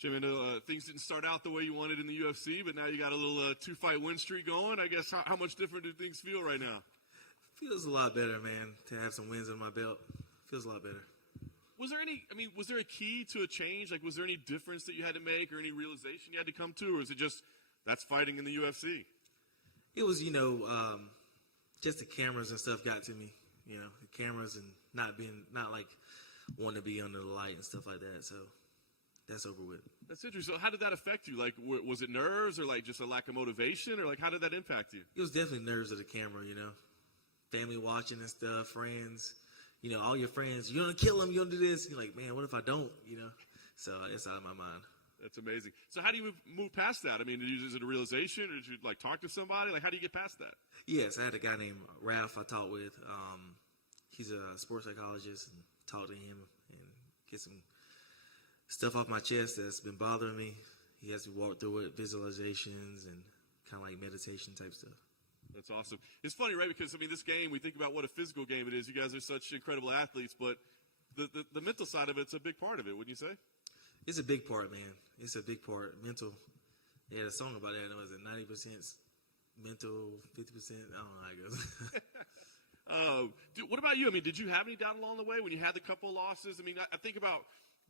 Jim, I know things didn't start out the way you wanted in the UFC, but now you got a little 2-fight win streak going. I guess how much different do things feel right now? Feels a lot better, man, to have some wins under my belt. Feels a lot better. Was there a key to a change? Like, was there any difference that you had to make or any realization you had to come to, or is it just that's fighting in the UFC? It was, just the cameras and stuff got to me. The cameras and not like wanting to be under the light and stuff like that. So that's over with. That's interesting. So how did that affect you? Like, was it nerves or like just a lack of motivation, or like how did that impact you? It was definitely nerves of the camera, family watching and stuff, friends, all your friends. You're gonna kill him. You're gonna do this. You're like, man, what if I don't? So it's out of my mind. That's amazing. So how do you move past that? I mean, is it a realization, or did you like talk to somebody? Like, how do you get past that? Yes, I had a guy named Ralph I talked with. He's a sports psychologist, and talked to him and get some stuff off my chest that's been bothering me. He has to walk through it, visualizations and kind of like meditation type stuff. That's awesome. It's funny, right? Because, this game, we think about what a physical game it is. You guys are such incredible athletes, but the mental side of it's a big part of it, wouldn't you say? It's a big part, man. It's a big part. Mental. They had a song about that. It was 90% mental, 50%. I don't know how it goes. What about you? Did you have any doubt along the way when you had the couple losses? I think about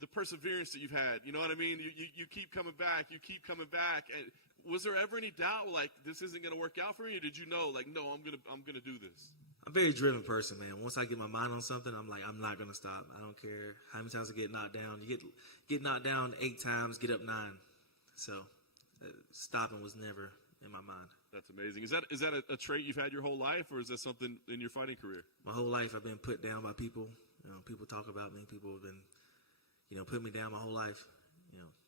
the perseverance that you've had. You know what I mean? You keep coming back. You keep coming back. And was there ever any doubt, like, this isn't going to work out for me? Or did you know, like, no, I'm gonna do this? I'm a very driven person, man. Once I get my mind on something, I'm like, I'm not going to stop. I don't care how many times I get knocked down. You get knocked down 8 times, get up 9. So stopping was never in my mind. That's amazing. Is that a trait you've had your whole life, or is that something in your fighting career? My whole life I've been put down by people. People talk about me. People have been, putting me down my whole life.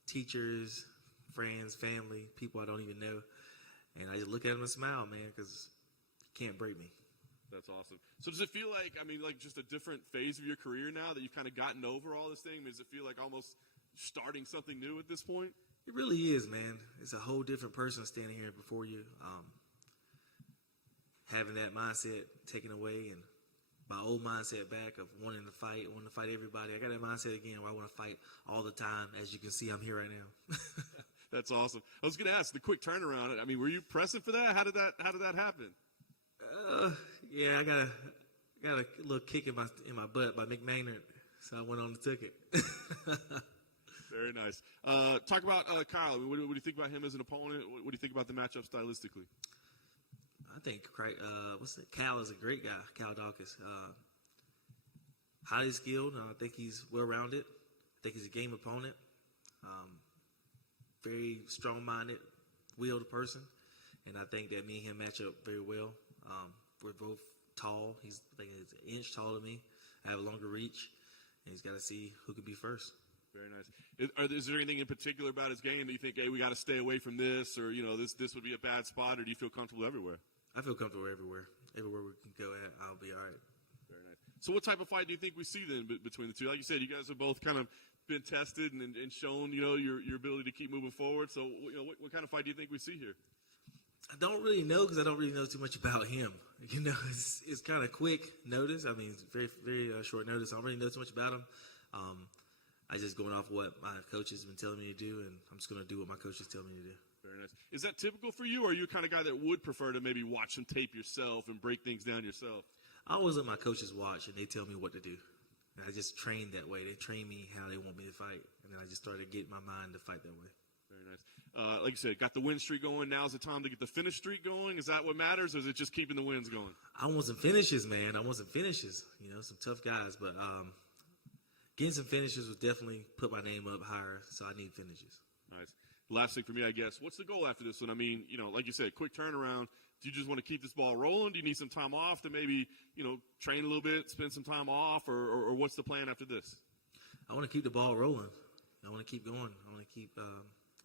Teachers, friends, family, people I don't even know. And I just look at them and smile, man, because you can't break me. That's awesome. So does it feel like, just a different phase of your career now that you've kind of gotten over all this thing? Does it feel like almost starting something new at this point? It really is, man. It's a whole different person standing here before you. Having that mindset taken away and my old mindset back of wanting to fight everybody. I got that mindset again where I want to fight all the time. As you can see, I'm here right now. That's awesome. I was going to ask the quick turnaround. Were you pressing for that? How did that happen? Yeah, I got a little kick in my butt by Mick Maynard, so I went on and took it. Very nice. Talk about Kyle. What do you think about him as an opponent? What do you think about the matchup stylistically? I think Kyle is a great guy. Kyle Daukaus, highly skilled. I think he's well-rounded. I think he's a game opponent. Very strong-minded, willed person, and I think that me and him match up very well. We're both tall. He's like an inch taller than me. I have a longer reach, and he's got to see who can be first. Very nice. Is there anything in particular about his game that you think, hey, we got to stay away from this, or this would be a bad spot, or do you feel comfortable everywhere? I feel comfortable everywhere. Everywhere we can go at, I'll be all right. Very nice. So what type of fight do you think we see then between the two? Like you said, you guys have both kind of been tested and shown, your ability to keep moving forward. So, what kind of fight do you think we see here? I don't really know because I don't really know too much about him. It's kind of quick notice. It's very, very short notice. I don't really know too much about him. I just going off what my coaches have been telling me to do, and I'm just going to do what my coaches tell me to do. Very nice. Is that typical for you, or are you the kind of guy that would prefer to maybe watch some tape yourself and break things down yourself? I always let my coaches watch, and they tell me what to do. And I just train that way. They train me how they want me to fight, and then I just started getting my mind to fight that way. Very nice. Like you said, got the win streak going. Now's the time to get the finish streak going. Is that what matters, or is it just keeping the wins going? I want some finishes, man. I want some finishes. Some tough guys, but getting some finishes would definitely put my name up higher, so I need finishes. Nice. Last thing for me, I guess, what's the goal after this one? Like you said, quick turnaround. Do you just want to keep this ball rolling? Do you need some time off to maybe, train a little bit, spend some time off, or what's the plan after this? I want to keep the ball rolling. I want to keep going. I want to keep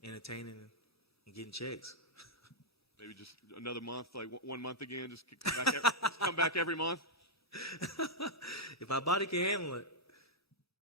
entertaining and getting checks. Maybe just another month, like 1 month again, just come back every month? If my body can handle it.